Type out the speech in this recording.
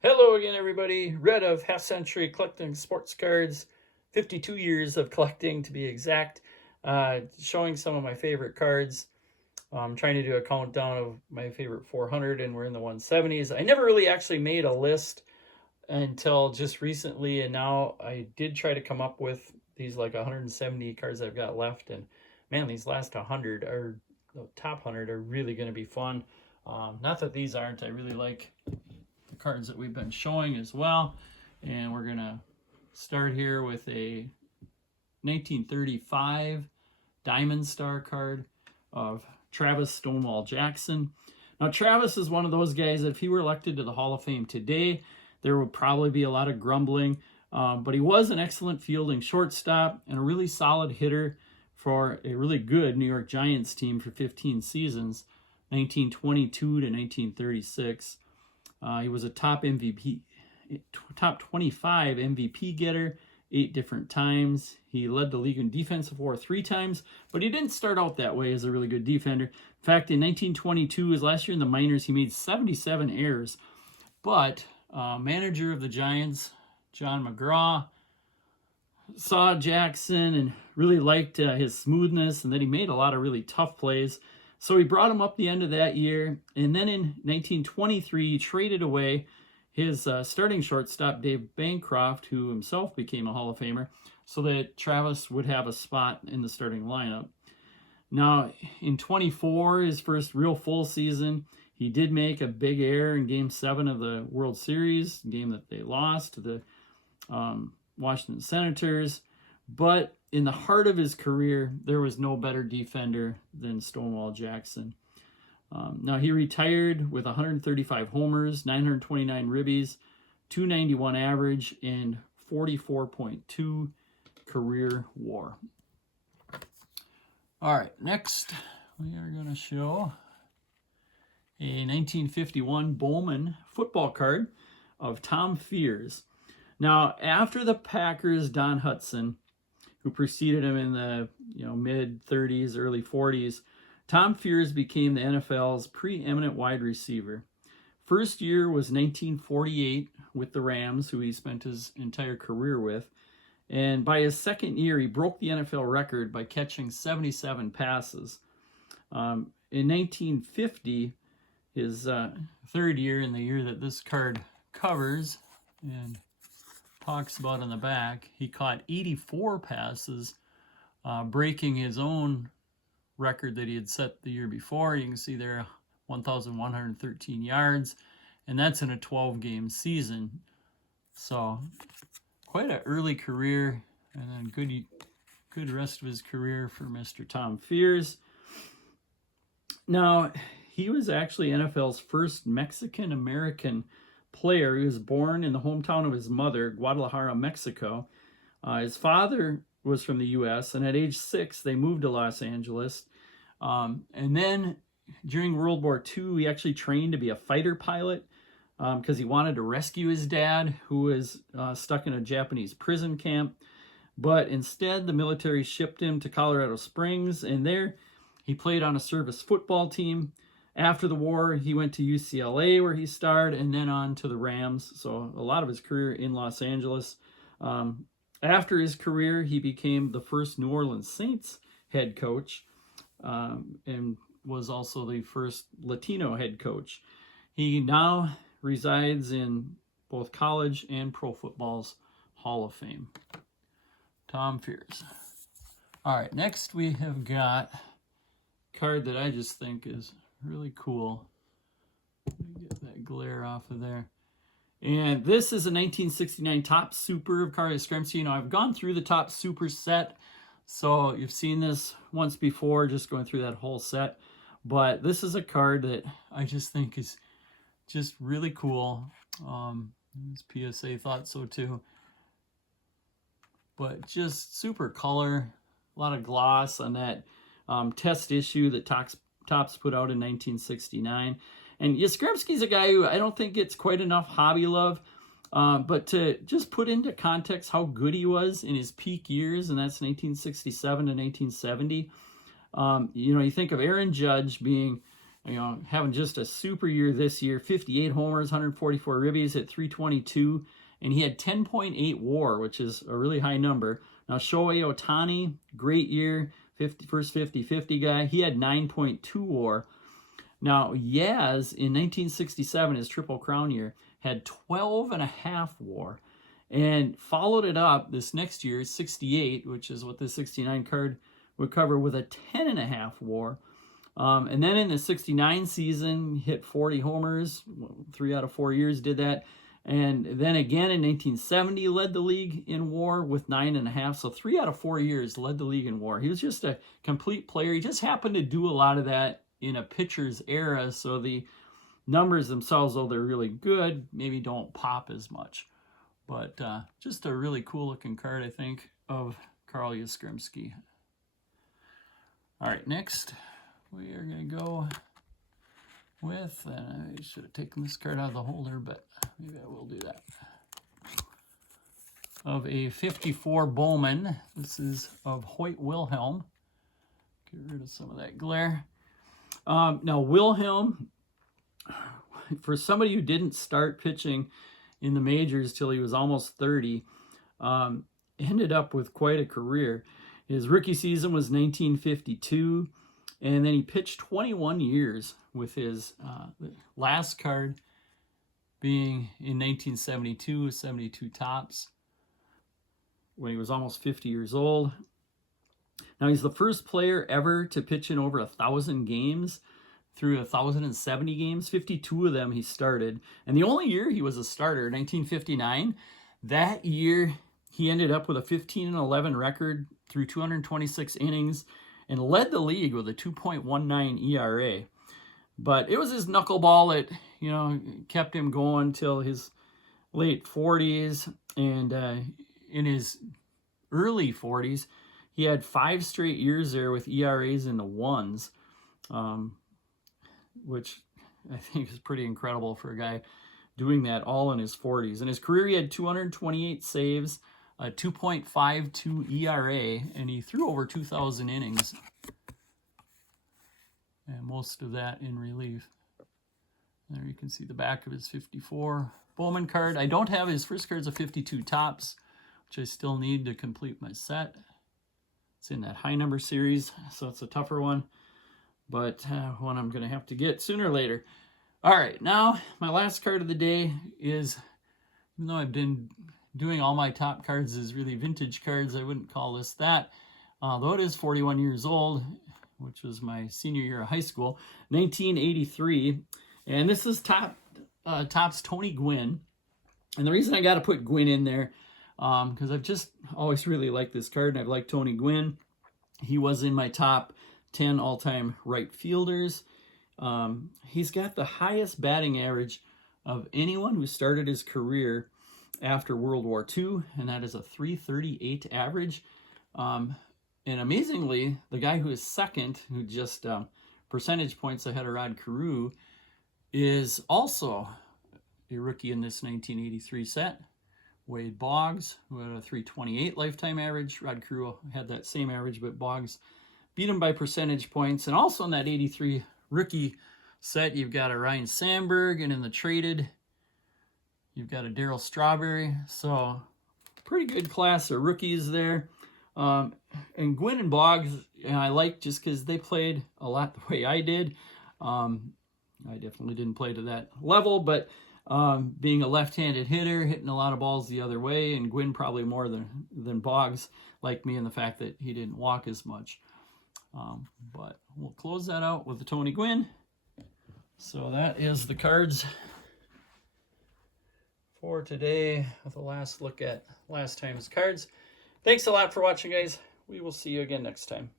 Hello again, everybody. Red of half century collecting sports cards, 52 years of collecting to be exact. Showing some of my favorite cards. I'm trying to do a countdown of my favorite 400, and we're in the 170s. I never really actually made a list until just recently, and now I did try to come up with these like 170 cards I've got left. And man, these last 100 are the top 100 are really going to be fun. Not that these aren't. I really like the cards that we've been showing as well. And we're going to start here with a 1935 Diamond Star card of Travis Stonewall Jackson. Now, Travis is one of those guys that if he were elected to the Hall of Fame today, there would probably be a lot of grumbling. But he was an excellent fielding shortstop and a really solid hitter for a really good New York Giants team for 15 seasons, 1922 to 1936. He was a top MVP, top 25 MVP getter 8 different times. He led the league in defensive WAR 3 times, but he didn't start out that way as a really good defender. In fact, in 1922, his last year in the minors, he made 77 errors. But manager of the Giants, John McGraw, saw Jackson and really liked his smoothness, and then he made a lot of really tough plays. So he brought him up the end of that year, and then in 1923, he traded away his starting shortstop, Dave Bancroft, who himself became a Hall of Famer, so that Travis would have a spot in the starting lineup. Now, in 24, his first real full season, he did make a big error in Game 7 of the World Series, a game that they lost to the Washington Senators. But in the heart of his career, there was no better defender than Stonewall Jackson. Now, he retired with 135 homers, 929 ribbies, 291 average, and 44.2 career WAR. All right, next we are going to show a 1951 Bowman football card of Tom Fears. Now, after the Packers' Don Hutson, who preceded him in the mid-30s, early 40s, Tom Fears became the NFL's preeminent wide receiver. First year was 1948 with the Rams, who he spent his entire career with. And by his second year, he broke the NFL record by catching 77 passes. In 1950, his third year, in the year that this card covers and talks about on the back, he caught 84 passes, breaking his own record that he had set the year before. You can see there 1,113 yards, and that's in a 12-game season. So quite an early career, and then good rest of his career for Mr. Tom Fears. Now, he was actually NFL's first Mexican-American player. He was born in the hometown of his mother, Guadalajara, Mexico. His father was from the U.S., and at age 6, they moved to Los Angeles. And then during World War II, he actually trained to be a fighter pilot because he wanted to rescue his dad, who was stuck in a Japanese prison camp. But instead, the military shipped him to Colorado Springs, and there he played on a service football team. After the war, he went to UCLA, where he starred, and then on to the Rams. So a lot of his career in Los Angeles. After his career, he became the first New Orleans Saints head coach, and was also the first Latino head coach. He now resides in both college and pro football's Hall of Fame. Tom Fears. All right, next we have got a card that I just think is really cool. Let me get that glare off of there. And this is a 1969 Top Super of Carlos Skremski. I've gone through the Top Super set, so you've seen this once before, just going through that whole set. But this is a card that I just think is just really cool. This PSA thought so too. But just super color, a lot of gloss on that test issue that Topps put out in 1969. And Yastrzemski's a guy who I don't think gets quite enough hobby love, but to just put into context how good he was in his peak years, and that's 1967 to 1970. You think of Aaron Judge being you know, having just a super year this year. 58 homers, 144 ribbies, hit 322, and he had 10.8 WAR, which is a really high number. Now Shohei Ohtani, great year, first 50-50 guy. He had 9.2 WAR. Now Yaz in 1967, his Triple Crown year, had 12.5 WAR, and followed it up this next year, 68, which is what the 69 card would cover, with a 10.5 WAR. And then in the 69 season, hit 40 homers, 3 out of 4 years did that. And then again in 1970, led the league in WAR with 9.5. So 3 out of 4 years led the league in WAR. He was just a complete player. He just happened to do a lot of that in a pitcher's era. So the numbers themselves, though they're really good, maybe don't pop as much. But just a really cool looking card, I think, of Carl Yastrzemski. All right, next we are going to go with, and I should have taken this card out of the holder, but maybe I will do that, of a 54 Bowman. This is of Hoyt Wilhelm. Get rid of some of that glare. Now Wilhelm, for somebody who didn't start pitching in the majors till he was almost 30, ended up with quite a career. His rookie season was 1952, and then he pitched 21 years, with his last card being in 1972, 72 tops, when he was almost 50 years old. Now he's the first player ever to pitch in over 1,000 games, through 1,070 games. 52 of them he started, and the only year he was a starter, 1959, that year he ended up with a 15-11 record through 226 innings and led the league with a 2.19 ERA. But it was his knuckleball that, you know, kept him going till his late 40s, and in his early 40s he had 5 straight years there with ERAs in the ones, which I think is pretty incredible for a guy doing that all in his 40s. In his career, he had 228 saves, a 2.52 ERA, and he threw over 2,000 innings, and most of that in relief. There you can see the back of his 54 Bowman card. I don't have his first cards of 52 tops, which I still need to complete my set. It's in that high number series, so it's a tougher one, but one I'm going to have to get sooner or later. All right, now my last card of the day is, even though I've been doing all my top cards as really vintage cards, I wouldn't call this that, though it is 41 years old, which was my senior year of high school, 1983. And this is Topps Tony Gwynn. And the reason I got to put Gwynn in there, because I've just always really liked this card, and I've liked Tony Gwynn. He was in my top 10 all-time right fielders. He's got the highest batting average of anyone who started his career after World War II, and that is a .338 average. And amazingly, the guy who is second, who just percentage points ahead of Rod Carew, is also a rookie in this 1983 set. Wade Boggs, who had a .328 lifetime average. Rod Carew had that same average, but Boggs beat him by percentage points. And also in that 83 rookie set, you've got a Ryan Sandberg, and in the traded, you've got a Darryl Strawberry. So pretty good class of rookies there. And Gwynn and Boggs, I like just because they played a lot the way I did. I definitely didn't play to that level, but being a left-handed hitter, hitting a lot of balls the other way, and Gwynn probably more than Boggs, like me in the fact that he didn't walk as much. But we'll close that out with the Tony Gwynn. So that is the cards for today, with a last look at last time's cards. Thanks a lot for watching, guys. We will see you again next time.